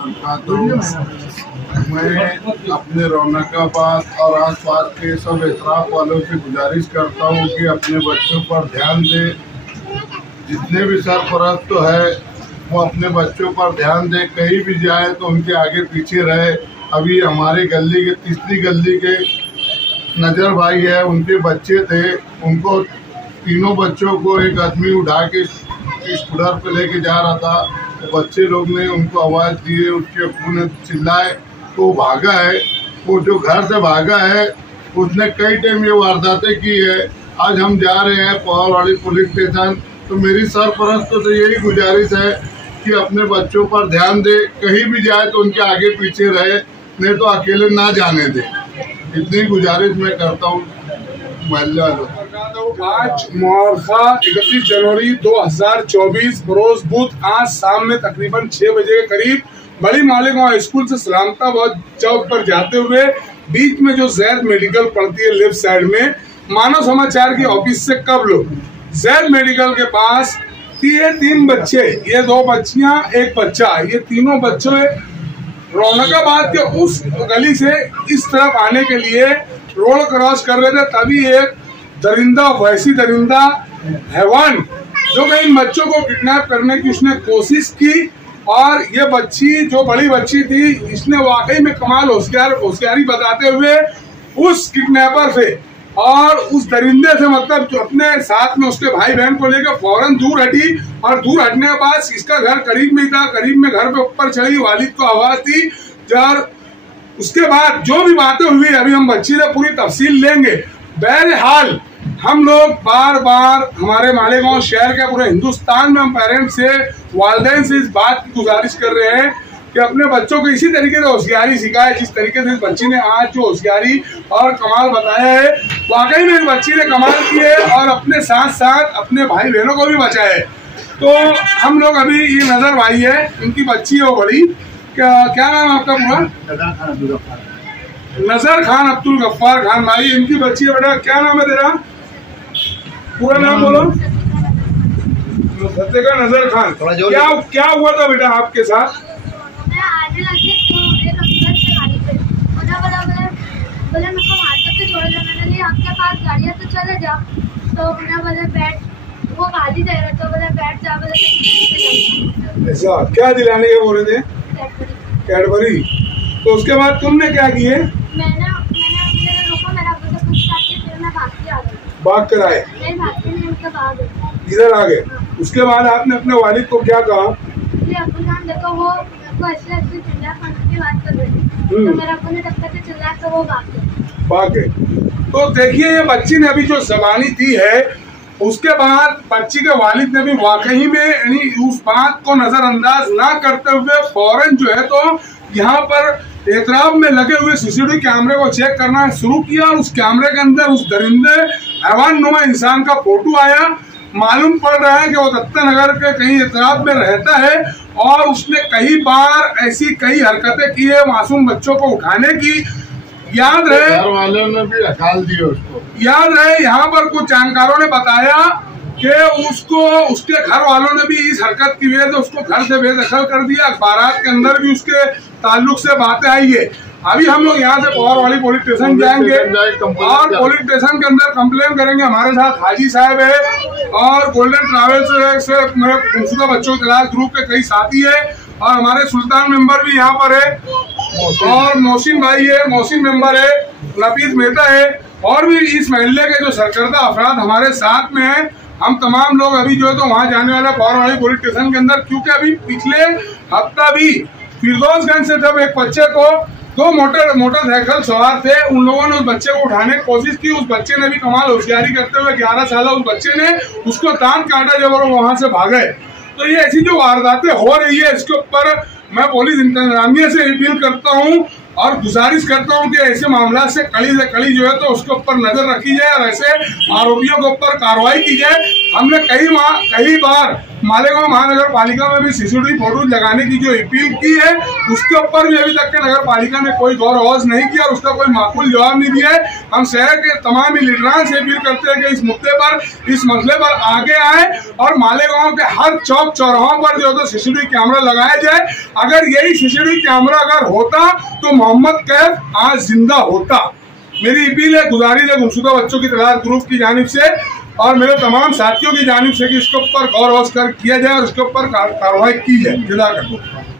तो मैं अपने रौनकाबाद और आसपास के सब एतराफ़ वालों से गुजारिश करता हूँ कि अपने बच्चों पर ध्यान दें। जितने भी सरपरस्त है वो अपने बच्चों पर ध्यान दें। कहीं भी जाए तो उनके आगे पीछे रहे। अभी हमारे गली के तीसरी गली के नजर भाई है, उनके बच्चे थे, उनको तीनों बच्चों को एक आदमी उठा के स्कूटर पे लेके जा रहा था। तो बच्चे लोग ने उनको आवाज़ दिए, उसके अब्बू ने चिल्लाए तो वो भागा है। वो जो घर से भागा है उसने कई टाइम ये वारदातें की है। आज हम जा रहे हैं पवारवाड़ी पुलिस स्टेशन। तो मेरी सरपरस्तों से यही गुजारिश है कि अपने बच्चों पर ध्यान दे। कहीं भी जाए तो उनके आगे पीछे रहे, नहीं तो अकेले ना जाने दे। इतनी गुजारिश मैं करता हूँ मोहल्ले वालों। आज मुआवजा 31 जनवरी 2024 बरोज बुध आज शाम में तकरीबन 6 बजे के करीब बड़ी मालेगांव स्कूल से सलामताबाद चौक पर जाते हुए बीच में जो जैद मेडिकल पड़ती है लेफ्ट साइड में, मानव समाचार की ऑफिस से कब लोग जैद मेडिकल के पास ये 3 बच्चे, ये 2 बच्चियां एक बच्चा, ये तीनों बच्चे रौनकाबाद के उस गली से इस तरफ आने के लिए रोड क्रॉस कर रहे थे। तभी एक दरिंदा, वैसी दरिंदा हैवान जो कि इन बच्चों को किडनैप करने की उसने कोशिश की और ये बच्ची जो बड़ी बच्ची थी, इसने वाकई में कमाल होशियारी बताते हुए उस किडनैपर से और उस दरिंदे से, मतलब जो अपने साथ में उसके भाई बहन को लेकर फौरन दूर हटी। और दूर हटने के बाद इसका घर करीब में ही था, करीब में घर पे ऊपर चढ़ी, वालिद को आवाज दी। उसके बाद जो भी बातें हुई अभी हम बच्ची से पूरी तफसील लेंगे। बहरहाल हम लोग बार बार हमारे मालेगांव शहर के पूरे हिंदुस्तान में हम पेरेंट्स से, वालिदैन से इस बात की गुजारिश कर रहे हैं कि अपने बच्चों को इसी तरीके से होशियारी सिखाए जिस तरीके से इस बच्ची ने आज जो होशियारी और कमाल बताया है। वाकई में इस बच्ची ने कमाल की है और अपने साथ साथ अपने भाई बहनों को भी बचाया है। तो हम लोग अभी ये नजर भाई है, इनकी बच्ची है वो बड़ी, क्या नाम है आपका पूरा? नजर खान अब्दुल गफ्फार खान भाई, इनकी बच्ची है। बेटा क्या नाम है तेरा? पूरा नाम बोलो। सत्य का नजर खान। क्या हुआ था बेटा आपके साथ? मैं आने लगी तो एक अंकल से गाड़ी पे बोले मेरे को वहाँ तक छोड़ दो। मैंने लिए आपके पास गाड़ी है तो चले जाओ। तो उन्हें बोले बैठ, वो गाड़ी दे रहे तो बोले बैठ जा। बोले ऐसा क्या दिलाने के बोल रहे थे? कैडबरी। तो उसके बाद तुमने क्या किए? मैंने रोको, मेरा आपको से पूछताछ की, फिर मैं भाग के आ गई। भाग कर आए? नहीं भागते नहीं, मतलब आ गए, इधर आ गए। हाँ। उसके बाद आपने अपने वालिद को क्या कहा? अब्बू जान देखो वो ऐसे चिल्ला की बात कर रहे थे, तो मेरा अब्बू ने टक्कर से चिल्लाया तो वो भाग गए। तो देखिए ये बच्ची ने अभी जो जबानी दी है, उसके बाद बच्ची के वालिद ने भी वाकई में यानी उस बात को नजरअंदाज ना करते हुए फौरन जो है तो यहाँ पर एतराब में लगे हुए सीसीटीवी कैमरे को चेक करना शुरू किया और उस कैमरे के अंदर उस दरिंदे हैवान नुमा इंसान का फोटो आया। मालूम पड़ रहा है कि वो दत्ता नगर के कहीं एतराब में रहता है और उसने कई बार ऐसी कई हरकतें की है मासूम बच्चों को उठाने की। याद रहे घर वालों ने भी हकाल दिया उसको। याद रहे यहाँ पर कुछ जानकारों ने बताया कि उसको उसके घर वालों ने भी इस हरकत की वजह से उसको घर से बेदखल कर दिया। अखबारात के अंदर भी उसके ताल्लुक से बातें आई है। अभी हम लोग यहाँ से पवारवाड़ी पुलिस स्टेशन जाएंगे और पुलिस स्टेशन के अंदर कंप्लेन करेंगे। हमारे साथ हाजी साहब है और गोल्डन ट्रैवल्स से मेरे गुमशुदा बच्चों के तलाश ग्रुप के कई साथी है और हमारे सुल्तान मेंबर भी यहाँ पर है और मोहसिन भाई है, मोहसिन मेंबर है, नफीस मेहता है और भी इस महल्ले के जो सरकर्दा अफराद हमारे साथ में है। हम तमाम लोग अभी जो है तो वहाँ जाने वाला पवारवाड़ी पुलिस स्टेशन के अंदर, क्योंकि अभी पिछले हफ्ता भी फिरदौसगंज से जब एक बच्चे को 2 मोटरसाइकिल सवार थे, उन लोगों ने उस बच्चे को उठाने की कोशिश की। उस बच्चे ने भी कमाल होशियारी करते हुए 11 साल उस बच्चे ने उसको दांत काटा जब वो वहां से भागे। तो ये ऐसी जो वारदातें हो रही है इसके ऊपर मैं पुलिस इंतजामिया से अपील करता हूँ और गुजारिश करता हूँ कि ऐसे मामला से कड़ी जो है तो उसके ऊपर नजर रखी जाए और ऐसे आरोपियों के ऊपर कार्रवाई की जाए हमने कई बार मालेगांव महानगर पालिका में भी सीसीटीवी फोटो लगाने की जो अपील की है, उसके ऊपर भी अभी तक के नगर पालिका ने कोई गौर वौज नहीं किया और उसका कोई माकूल जवाब नहीं दिया है। हम शहर के तमाम लीडरान से अपील करते हैं कि इस मुद्दे पर, इस मसले पर आगे आए और मालेगांव के हर चौक चौराहों पर जो है सीसीटीवी कैमरा लगाया जाए। अगर यही सीसीटीवी कैमरा अगर होता तो मोहम्मद कैफ आज जिंदा होता। मेरी अपील है, गुजारिश है गुमशुदा बच्चों की तलाश ग्रुप की जानिब से और मेरे तमाम साथियों की जानिब से कि इसके ऊपर गौर वौज कर किया जाए और इसके ऊपर कार्रवाई की जाए।